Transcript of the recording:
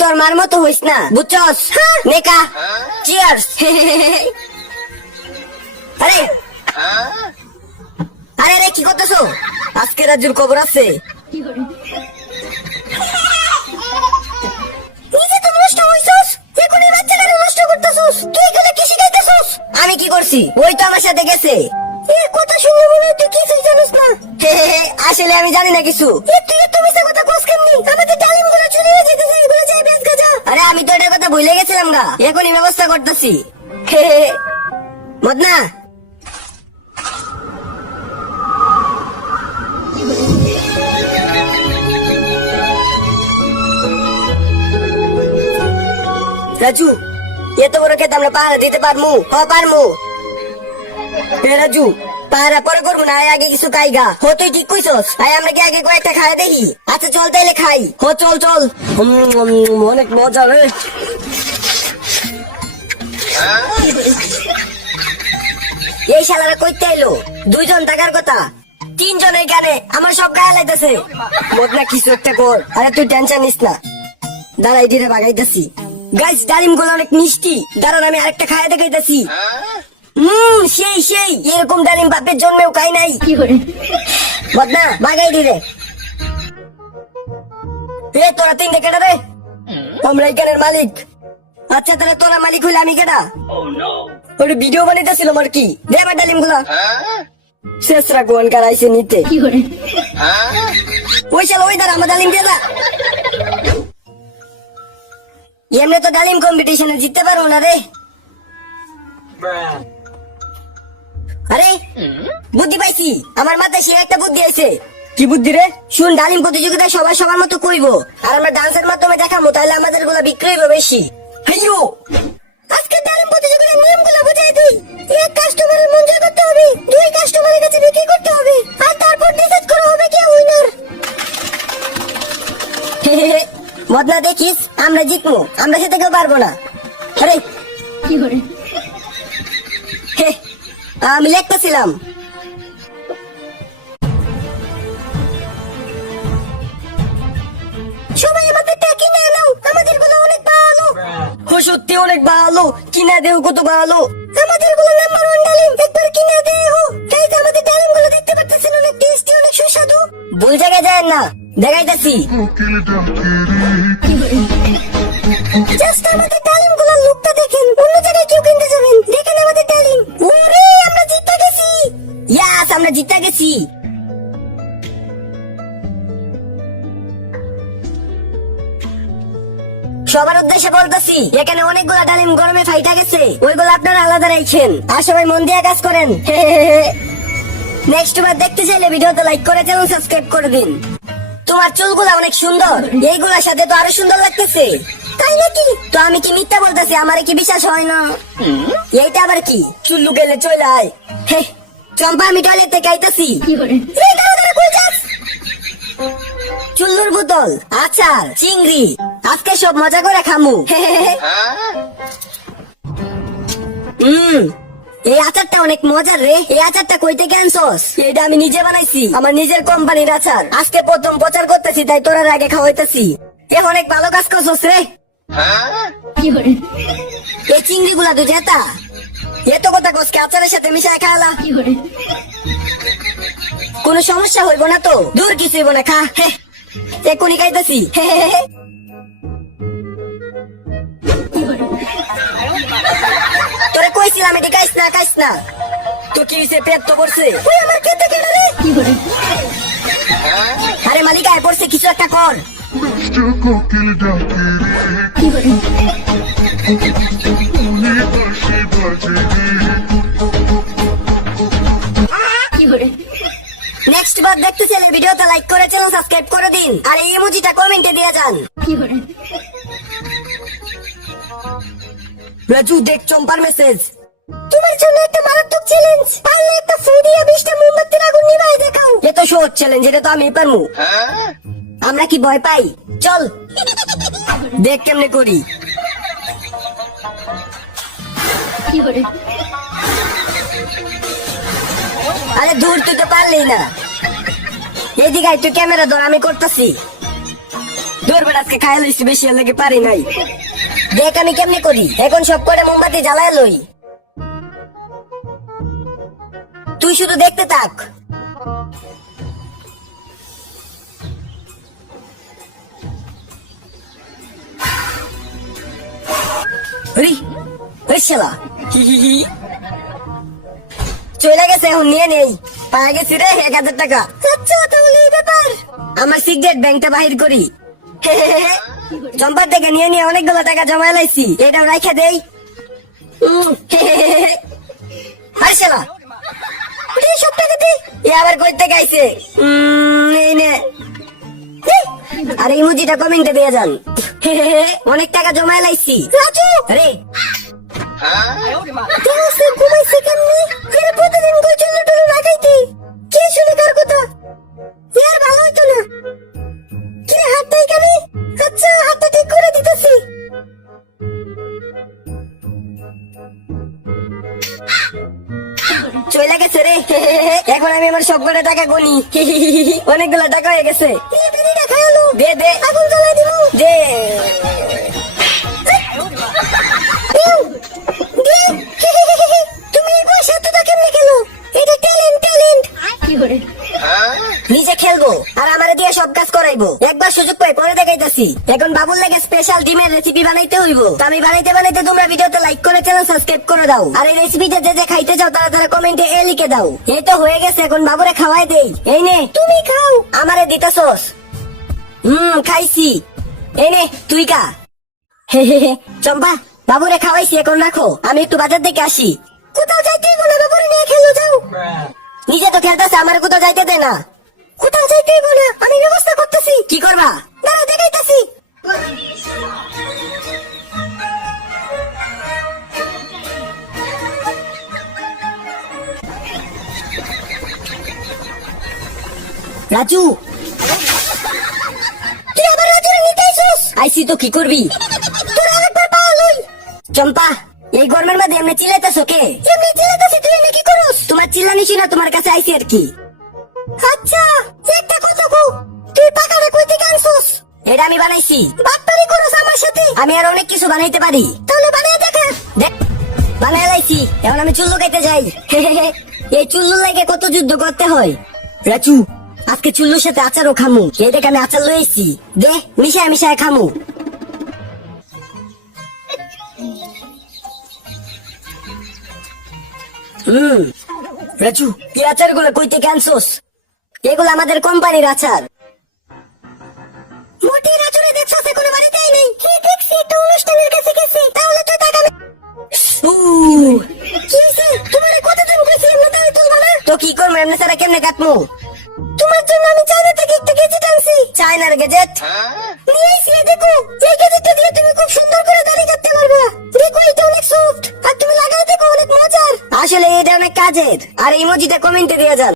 তোর মার মতো হইস না, বুঝছস? নেকা চিয়ার্স। আরে আরে রে, কি করতেছো? আজকে রাজুর খবর আছে। নিজে তো নষ্ট হইছস, এখন এই বাচ্চাটারে নষ্ট করতেছস। তুই এগুলো কি শিখাইতেছস? আমি কি করছি? ওই তো আমার সাথে গেছে। এ কথা শুনে মনে হয় তুই কিছুই জানিস না। আসলে আমি জানি না কিছু। তুই এত মিছা কথা কস কেমনি? আমাদের ডালিমগুলো চুরি হয়ে যেতেছে, এগুলো যাই বেশ গাজা। আরে আমি তো এটার কথা ভুলে গেছিলাম গা, এখনই ব্যবস্থা করতেছি। মদনা, রাজু, এত বড় ক্ষেত আমরা পাহারা দিতে পারমু? পারমু। রাজু, পাহারা পরে করবো না, আগে কিছু খাইগা। তুই ঠিক কইছস। আমরা কি আগে কয়েকটা খাই দেখি? আচ্ছা চল তাইলে খাই। চল চল। অনেক মজা রে। এই শালারা কইতে আইলো? দুইজন থাকার কথা, তিনজন এখানে। আমার সব গায়ে লাইতেছে। বদনা কিছু একটা কর। আরে তুই টেনশন নিস না, দাঁড়াই দিনে বাগাইতেছি। গাইস, ডালিম গুলো অনেক মিষ্টি। দাঁড়ান, আমি আরেকটা খায় দেখাইতেছি। সেই সেই এরকম ডালিম বাপের জন্মেও খাই নাই। বদনা বাগাই দিলে। তোরা তিনটে কেটা রে? আমরা এখানের মালিক। আচ্ছা তাহলে তোরা মালিক হইলে আমি কেটা? ওটা ভিডিও বানাইতেছিল আর কি। দে আমার ডালিম গুলা। শেষরা গোয়ান কারাইছে নিতে। ওই শালা, ওই দাঁড়া, আমার ডালিম দিয়ে দা। এমনি তো ডালিম কম্পিটিশনে জিততে পারবো না রে। আরে বুদ্ধি পাইছি, আমার মাথায় সে একটা বুদ্ধি আছে। কি বুদ্ধি রে? শুন, ডালিম প্রতিযোগিতায় সবাই সবার মতো কইবো, আর আমরা ডান্সের মাধ্যমে দেখাবো, তাহলে আমাদের গুলা বিক্রি হইব বেশি। হেইও, আজকে ডালিম প্রতিযোগিতার নিয়মগুলো বুঝাই দিই। এক কাস্টমারের মন জয় করতে হবে, দুই কাস্টমারের কাছে বিক্রি করতে হবে, আর তারপর ডিসাইড করা হবে কে উইনার। মদনা দেখিস, আমরা জিতবো, আমরা সেটা কেউ পারবো না। আরে কি করে? আমি লিখতেছিলাম। সবাই আমাদেরটা কিনে নাও, আমাদের গুলো অনেক ভালো। সত্যি অনেক ভালো, কিনে দেও কত ভালো। আমাদের গুলো নাম্বার 1 ডালিম, একবার কিনে দেও। গাইস, আমাদের ডালিম গুলো দেখতে পাচ্ছেন, অনেক টেস্টি, অনেক সুস্বাদু। ভুল জায়গায় যায় না, দেখাইতাছি। জাস্ট আমাদের ডালিম গুলোর লুকটা দেখেন, অন্য জায়গায় কেউ কিনতে যাবেন। দেখেন আমাদের ডালিম। ওরে, আমরা জিতে গেছি। ইয়াস, আমরা জিতে গেছি। সবার উদ্দেশ্যে বলতেছি, এখানে অনেকগুলা ডালিম গরমে ফাইটা গেছে, ওইগুলো আপনারা আলাদা রাখছেন। আর সবাই মন দিয়ে কাজ করেন। নেক্সট বার দেখতে চাইলে ভিডিওতে লাইক করে চ্যানেল সাবস্ক্রাইব করে দিন। তোমার চুলগুলা অনেক সুন্দর, এইগুলার সাথে তো আরো সুন্দর লাগতেছে। তাই নাকি? তো আমি কি মিথ্যা বলতেছি? আমার কি বিশ্বাস হয় না? এইটা আবার কি? চুল লুকাইলে চলে আয়। চম্পা, আমি টয়লেট থেকে আইতাছি। চুল্লুর বোতল, আচার, চিংড়ি, আজকে সব মজা করে খামু। এই আচারটা অনেক মজার রে। এই আচারটা কই থেকে আনছস? এটা আমি নিজে বানাইছি, আমার নিজের কোম্পানির আচার। আজকে প্রথম প্রচার করতেছি, তাই তোরা আগে খাওয়াইতেছি। এ অনেক ভালো কাজ করছস রে। এই চিংড়ি গুলা তো জেতা। এত কথা কসকে আচারের সাথে মিশায় খাওয়ালা। কোনো সমস্যা হইব না তো? দূর কিছু হইব না, খা। এখনই খাইতেছি। তোরে কইছিলাম এটি খাইস না, খাইস না। তো কি হইছে? পেট তো করছে। আমার খেতে কেন রে? আরে মালিক আয় পড়ছে, কিছু একটা কর। নেক্সট বার দেখতে চাইলে ভিডিওতে লাইক করে চ্যানেল সাবস্ক্রাইব করে দিন, আর এই ইমোজিটা কমেন্টে দিয়ে যান। রাজু, দেখ চম্পার মেসেজ। তোমার জন্য একটা মারাত্মক চ্যালেঞ্জ। পারলে একটা ফু দিয়ে 20টা মোমবাতির আগুন নিভাই দেখাও। এ তো সহজ চ্যালেঞ্জ, এটা তো আমি পারমু। আমরা কি ভয় পাই? চল দেখ কেমনে করি। আরে দূর, তুই তো পারলি না। এদিকে তুই ক্যামেরা ধর, আমি করতেছি। তোর বেটা আজকে খাইয়া লইছি, বেশি আর লাগে পারি নাই। দেখ আমি কেমনি করি, এখন সব কটা মোমবাতি জ্বালায় লই, তুই শুধু দেখতে থাক। চলে গেছে, এখন নিয়ে নেই। পাওয়া গেছি রে 1000 টাকা। আচ্ছা তাহলে এই ব্যাপার, আমার সিগারেট ব্যাংকটা বাহির করি। চম্পার থেকে নিয়ে নিয়ে অনেকগুলো টাকা জমা লাইছি, এটাও রাখা দেই। আর শালা সব টাকা দে, এ আবার কই থেকে আইছে? এই নে। আর এই মুজিটা কমেন্টে দিয়ে যান। অনেক টাকা জমা লাইছি। রাজু আরে ঘুমাইছে কেমনি? প্রতিদিন কই চলে টলে লাগাইতে, কে শুনে কার কথা? ইয়ার ভালো হইতো না। কি হাতটা এখানে? আচ্ছা হাতটা ঠিক করে দিতেছি। চলে গেছে রে। এখন আমি আমার সবগুলো টাকা গুনি। অনেকগুলো টাকা হয়ে গেছে। দে দে, আগুন জ্বালাই দিব। দে তুমি এই বয়সে এতটা কেমনে খেলো? এটা ট্যালেন্ট, ট্যালেন্ট। নিজে খেলবো আর আমারে দিয়ে সব কাজ করাইবো। একবার সুযোগ পাই পরে দেখাইতাছি। এখন বাবুর লাগে স্পেশাল ডিমের রেসিপি বানাইতে হইব। তো আমি বানাইতে বানাইতে তোমরা ভিডিওতে লাইক করে চ্যানেল সাবস্ক্রাইব করে দাও। আর এই রেসিপিটা যে যে খাইতে চাও তারা তারা কমেন্টে এ লিখে দাও। এই তো হয়ে গেছে, এখন বাবুরে খাওয়াই দেই। এই নে তুমি খাও, আমারে দিতাছস। খাইছি। এই নে তুই খা। চম্পা বাবুরে খাওয়াইছি, এখন রাখো, আমি একটু বাজার থেকে আসি। কোথাও যাইতে হইব না, বাবুরে নিয়ে খেলো যাও। নিজে তো খেলতেছে, আমার কোথাও যাইতে দে না। কোথাও যাইতে হইব না, আমি ব্যবস্থা করতেছি। কি করবা? দাঁড়া দেখাইতাছি। রাজু তুই আবার রাজুরে নিতে আইছস? আইছি তো কি করবি? তোর আরেকবার পা লই। চম্পা এই গরমের মধ্যে এমনি চিল্লাইতেছ কে? এমনি চিল্লাইতেছি, তুই এমনি কি করস? তোমার চিল্লানি শুনে তোমার কাছে আইছি আর কি। আচ্ছা একটা কথা কও, তুই পাকাটা কই থেকে আনছস? এটা আমি বানাইছি। বাটপারি করস আমার সাথে? আমি আর অনেক কিছু বানাইতে পারি। তাহলে বানাই দেখা। দেখ বানাই লাইছি, এখন আমি চুল লুকাইতে যাই। এই চুল্লুর লাগে কত যুদ্ধ করতে হয়। রাজু আজকে চুল্লুর সাথে আচারও খামু। এই দেখ আমি আচার লইছি, দে মিশায় মিশায় খামু। রাজু এই আচার গুলো কই থেকে আনছস? এগুলো আমাদের কোম্পানির আচার। মোটি রাজুরে দেখছস এখনো বাড়িতেই নেই? হ্যাঁ দেখছি, একটু অনুষ্ঠানের কাছে গেছে। তাহলে তো টাকা কি হইছে? তোমারে কতদিন কইছি এমনি দাঁড়ি তুলবো না? তো কি করবো, এমনি ছাড়া কেমনে কাটমু? তোমার জন্য আমি চায়না থেকে একটা গেজেট আনছি। চায়নার গেজেট নিয়ে আইছি, দেখো এই গেজেটটা দিয়ে তুমি খুব সুন্দর করে দাড়ি কাটতে পারবে। দেখো এটা অনেক সফট, আর তুমি লাগাই দেখো অনেক মজার। আসলে এটা অনেক কাজের। আর ইমোজিটা কমেন্টে দিয়ে যান।